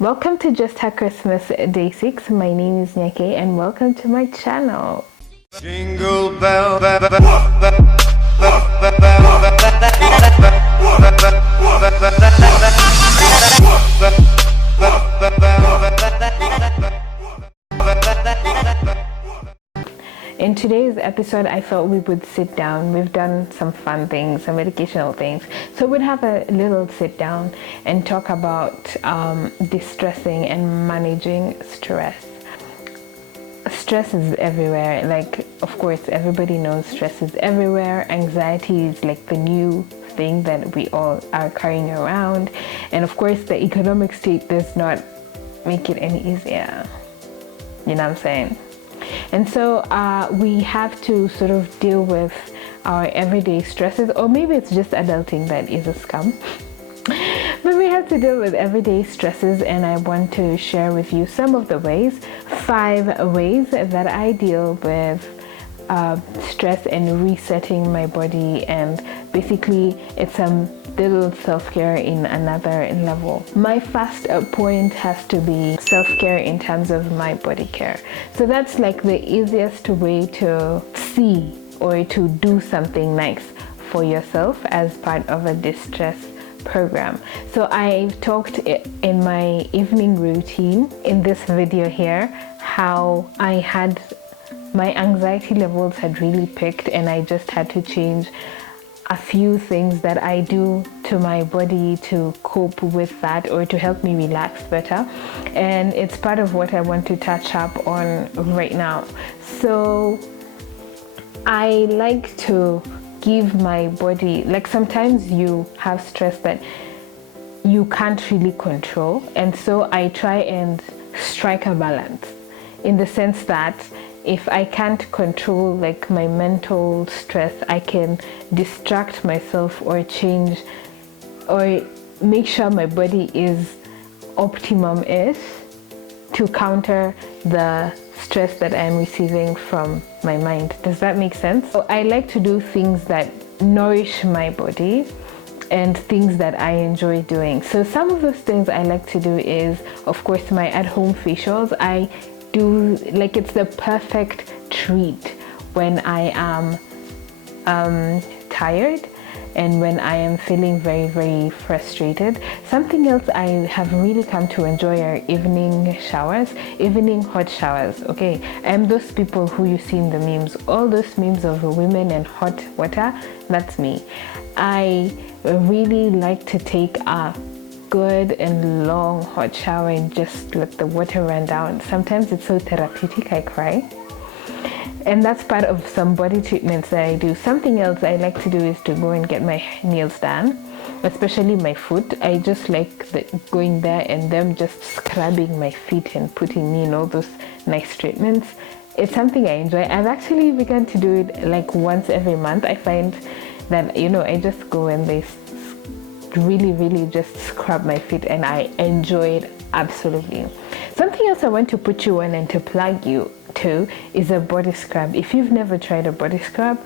Welcome to Just Her Christmas Day 6. My name is Nyake and welcome to my channel. Jingle bell, In today's episode, I thought we would sit down. We've done some fun things, some educational things. So we'd have a little sit down and talk about distressing and managing stress. Stress is everywhere. Like, of course, everybody knows stress is everywhere. Anxiety is like the new thing that we all are carrying around. And of course, the economic state does not make it any easier. You know what I'm saying? And so we have to sort of deal with our everyday stresses, or maybe it's just adulting that is a scam. But we have to deal with everyday stresses, and I want to share with you some of the ways, 5 ways that I deal with stress and resetting my body. And basically it's some little self-care in another level. My first point has to be self-care in terms of my body care. So that's like the easiest way to see or to do something nice for yourself as part of a distress program. So I've talked in my evening routine in this video here how I had my anxiety levels had really peaked, and I just had to change a few things that I do to my body to cope with that, or to help me relax better. And it's part of what I want to touch up on right now. So I like to give my body, like sometimes you have stress that you can't really control, and so I try and strike a balance in the sense that if I can't control like my mental stress, I can distract myself or change or make sure my body is optimum-ish to counter the stress that I'm receiving from my mind. Does that make sense? So I like to do things that nourish my body and things that I enjoy doing. So some of those things I like to do is, of course, my at-home facials. I do, like, it's the perfect treat when I am tired and when I am feeling very, very frustrated. Something else I have really come to enjoy are evening showers, evening hot showers. Okay, I'm those people who you see in the memes, all those memes of women and hot water. That's me. I really like to take a good and long hot shower and just let the water run down. Sometimes it's so therapeutic, I cry. And that's part of some body treatments that I do. Something else I like to do is to go and get my nails done, especially my foot. I just like going there and them just scrubbing my feet and putting me in all those nice treatments. It's something I enjoy. I've actually begun to do it like once every month. I find that, you know, I just go and they really just scrub my feet, and I enjoy it absolutely. Something else I want to put you on and to plug you to is a body scrub. If you've never tried a body scrub,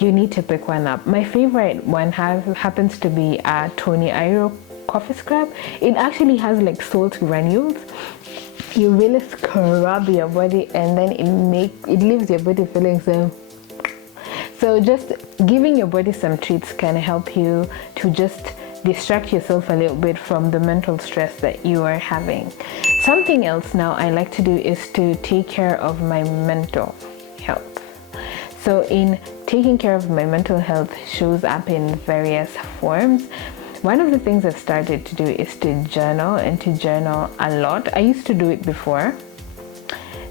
you need to pick one up. My favorite one happens to be a Tony Airo coffee scrub. It actually has like salt granules. You really scrub your body and then it leaves your body feeling so just giving your body some treats can help you to just distract yourself a little bit from the mental stress that you are having. Something else now I like to do is to take care of my mental health. So in taking care of my mental health shows up in various forms. One of the things I've started to do is to journal, and to journal a lot. I used to do it before,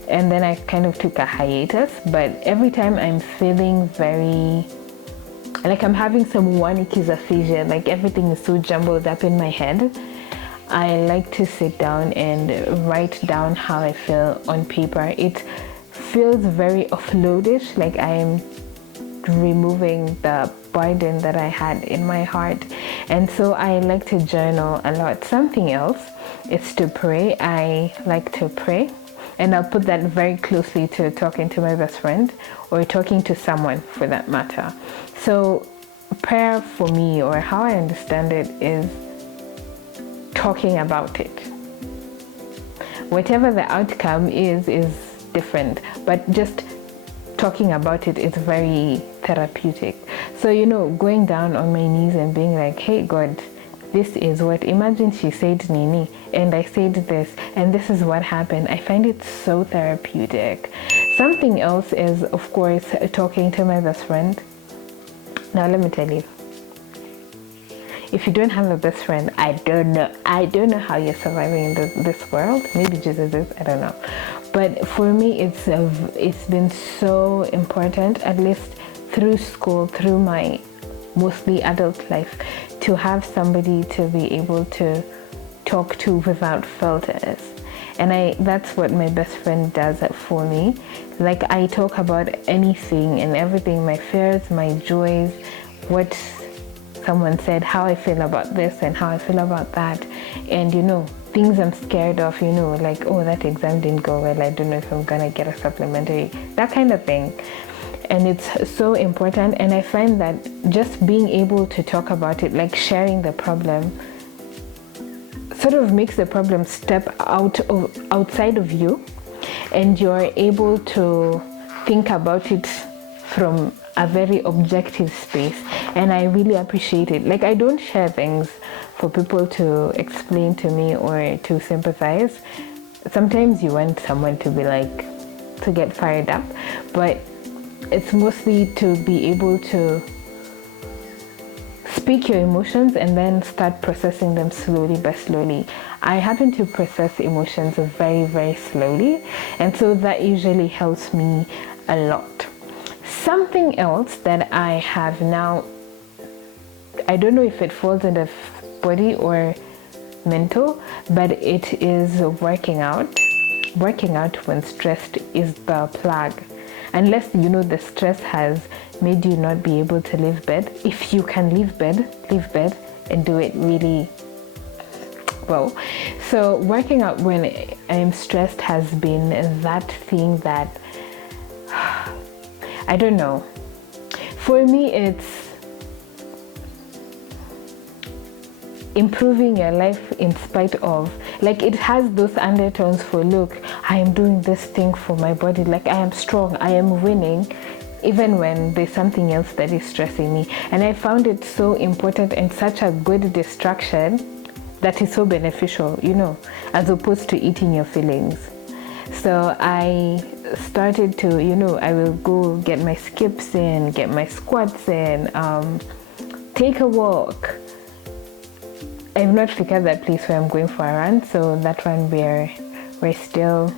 and then I kind of took a hiatus, but every time I'm feeling very like I'm having some aphasia, like everything is so jumbled up in my head, I like to sit down and write down how I feel on paper. It feels very offloadish, like I am removing the burden that I had in my heart. And so I like to journal a lot. Something else is to pray. I like to pray, and I'll put that very closely to talking to my best friend or talking to someone for that matter. So prayer for me, or how I understand it, is talking about it. whatever the outcome is different, but just talking about it is very therapeutic. So, you know, going down on my knees and being like, hey God, this is what, imagine she said Nini and I said this and this is what happened. I find it so therapeutic. Something else is, of course, talking to my best friend. Now let me tell you, if you don't have a best friend, I don't know how you're surviving in this world. Maybe Jesus is, I don't know. But for me, it's been so important, at least through school, through my mostly adult life, to have somebody to be able to talk to without filters. And that's what my best friend does for me. Like, I talk about anything and everything, my fears, my joys, what someone said, how I feel about this and how I feel about that. And, you know, things I'm scared of, you know, like, oh, that exam didn't go well, I don't know if I'm gonna get a supplementary, that kind of thing. And it's so important. And I find that just being able to talk about it, like sharing the problem, sort of makes the problem step outside of you, and you're able to think about it from a very objective space. And I really appreciate it. Like, I don't share things for people to explain to me or to sympathize. Sometimes you want someone to be like, to get fired up, but it's mostly to be able to speak your emotions and then start processing them slowly by slowly. I happen to process emotions very, very slowly, and so that usually helps me a lot. Something else that I have now, I don't know if it falls under body or mental, but it is working out. Working out when stressed is the plug. Unless, you know, the stress has made you not be able to leave bed. If you can leave bed and do it really well. So working out when I'm stressed has been that thing that, I don't know. For me, it's improving your life in spite of, like, it has those undertones for, look, I am doing this thing for my body, like I am strong, I am winning, even when there's something else that is stressing me. And I found it so important and such a good distraction that is so beneficial, you know, as opposed to eating your feelings. So I started to, you know, I will go get my skips in, get my squats in, take a walk. I've not figured that place where I'm going for a run, so that one we're still,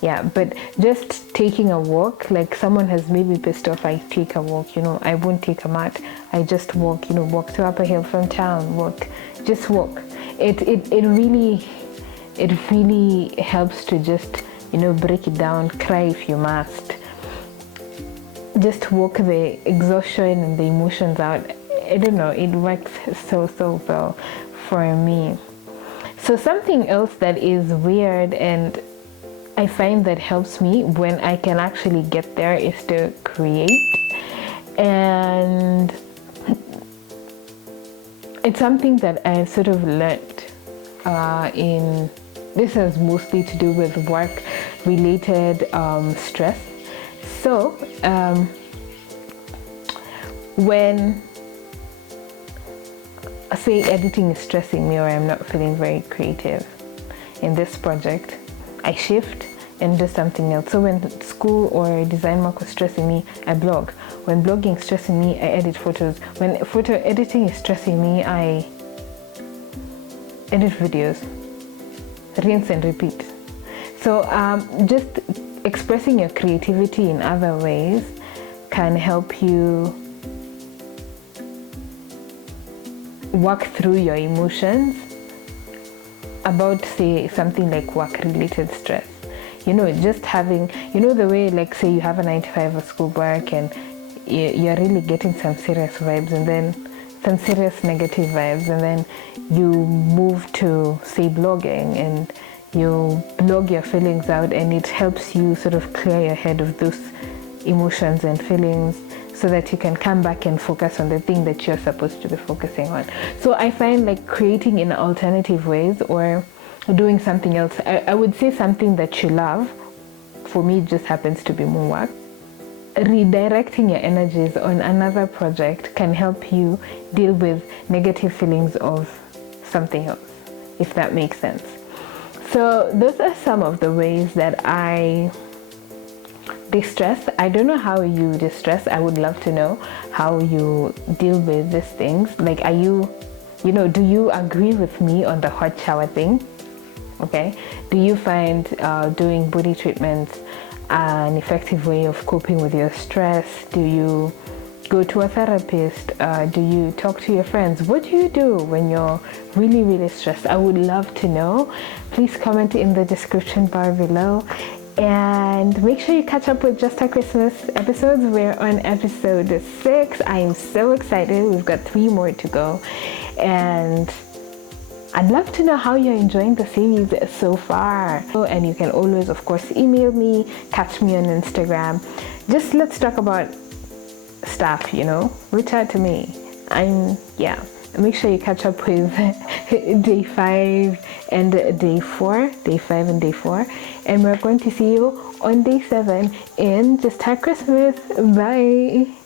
yeah, but just taking a walk, like someone has maybe pissed off, I take a walk, you know, I won't take a mat, I just walk, you know, walk to Upper Hill from town, just walk. It really helps to just, you know, break it down, cry if you must. Just walk the exhaustion and the emotions out. I don't know, it works so well for me. So something else that is weird and I find that helps me when I can actually get there is to create. And it's something that I've sort of learned this has mostly to do with work related stress. So when, say, editing is stressing me or I'm not feeling very creative in this project, I shift and do something else. So when school or design work was stressing me, I blog. When blogging is stressing me, I edit photos. When photo editing is stressing me, I edit videos. Rinse and repeat. So just expressing your creativity in other ways can help you work through your emotions about, say, something like work-related stress. You know, just having, you know, the way, like, say you have a 9 to 5 of school work and you're really getting some serious vibes and then some serious negative vibes, and then you move to, say, blogging and you blog your feelings out, and it helps you sort of clear your head of those emotions and feelings so that you can come back and focus on the thing that you're supposed to be focusing on. So I find, like, creating in alternative ways or doing something else. I would say something that you love. For me, it just happens to be more work. Redirecting your energies on another project can help you deal with negative feelings of something else, if that makes sense. So those are some of the ways that I distress. I don't know how you distress. I would love to know how you deal with these things. Like, are you, do you agree with me on the hot shower thing? Okay, do you find doing body treatments an effective way of coping with your stress? Do you go to a therapist? Do you talk to your friends? What do you do when you're really, really stressed? I would love to know. Please comment in the description bar below. And make sure you catch up with Just Her Christmas episodes. We're on episode 6. I am so excited. We've got 3 more to go. And I'd love to know how you're enjoying the series so far. And you can always, of course, email me, catch me on Instagram. Just let's talk about stuff, reach out to me. Make sure you catch up with day 5 and day 4, day 5 and day 4. And we're going to see you on day 7 in Just Her Christmas. Bye.